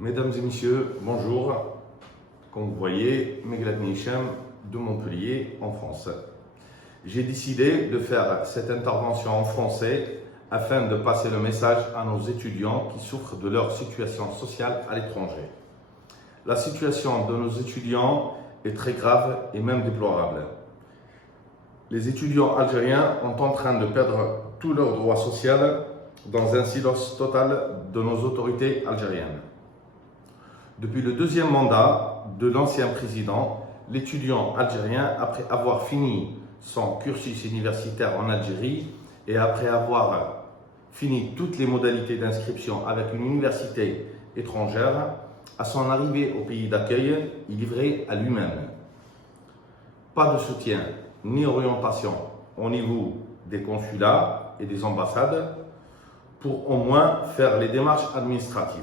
Mesdames et messieurs, bonjour. Comme vous voyez, Meglat Hichem de Montpellier, en France. J'ai décidé de faire cette intervention en français afin de passer le message à nos étudiants qui souffrent de leur situation sociale à l'étranger. La situation de nos étudiants est très grave et même déplorable. Les étudiants algériens sont en train de perdre tous leurs droits sociaux dans un silence total de nos autorités algériennes. Depuis le deuxième mandat de l'ancien président, l'étudiant algérien, après avoir fini son cursus universitaire en Algérie et après avoir fini toutes les modalités d'inscription avec une université étrangère, à son arrivée au pays d'accueil, il est livré à lui-même. Pas de soutien ni orientation au niveau des consulats et des ambassades pour au moins faire les démarches administratives.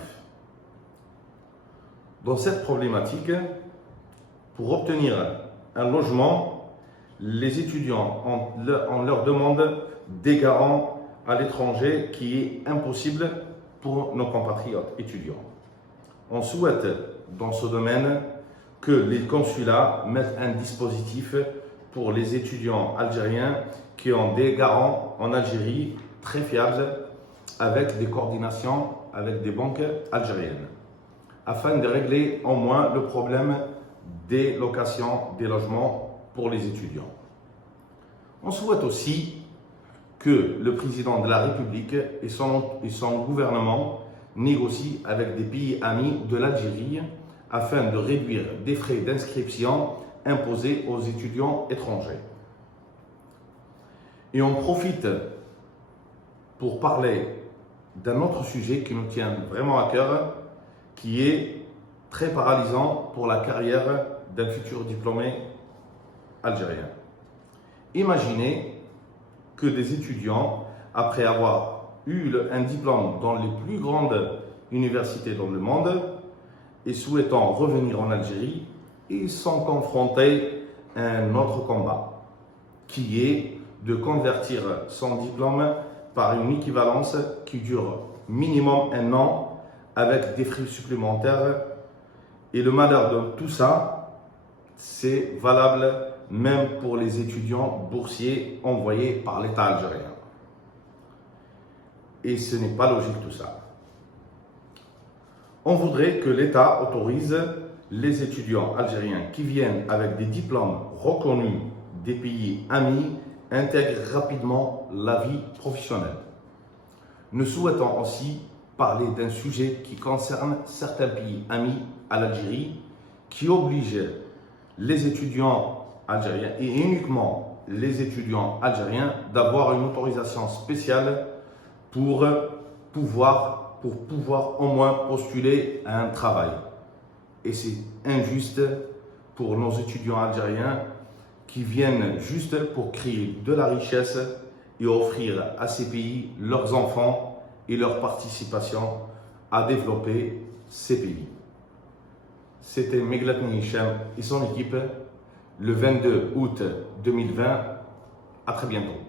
Dans cette problématique, pour obtenir un logement, les étudiants on leur demande des garants à l'étranger qui est impossible pour nos compatriotes étudiants. On souhaite dans ce domaine que les consulats mettent un dispositif pour les étudiants algériens qui ont des garants en Algérie très fiables avec des coordinations avec des banques algériennes, afin de régler au moins le problème des locations des logements pour les étudiants. On souhaite aussi que le président de la République et son gouvernement négocient avec des pays amis de l'Algérie afin de réduire des frais d'inscription imposés aux étudiants étrangers. Et on profite pour parler d'un autre sujet qui nous tient vraiment à cœur, qui est très paralysant pour la carrière d'un futur diplômé algérien. Imaginez que des étudiants, après avoir eu un diplôme dans les plus grandes universités dans le monde et souhaitant revenir en Algérie, ils sont confrontés à un autre combat, qui est de convertir son diplôme par une équivalence qui dure minimum 1 an avec des frais supplémentaires. Et le malheur de tout ça, c'est valable même pour les étudiants boursiers envoyés par l'État algérien. Et ce n'est pas logique tout ça. On voudrait que l'État autorise les étudiants algériens qui viennent avec des diplômes reconnus des pays amis intègrent rapidement la vie professionnelle. Nous souhaitons aussi parler d'un sujet qui concerne certains pays amis à l'Algérie qui oblige les étudiants algériens et uniquement les étudiants algériens d'avoir une autorisation spéciale pour pouvoir au moins postuler à un travail. Et c'est injuste pour nos étudiants algériens qui viennent juste pour créer de la richesse et offrir à ces pays leurs enfants et leur participation à développer ces pays. C'était Meglat Hichem et son équipe le 22 août 2020. À très bientôt.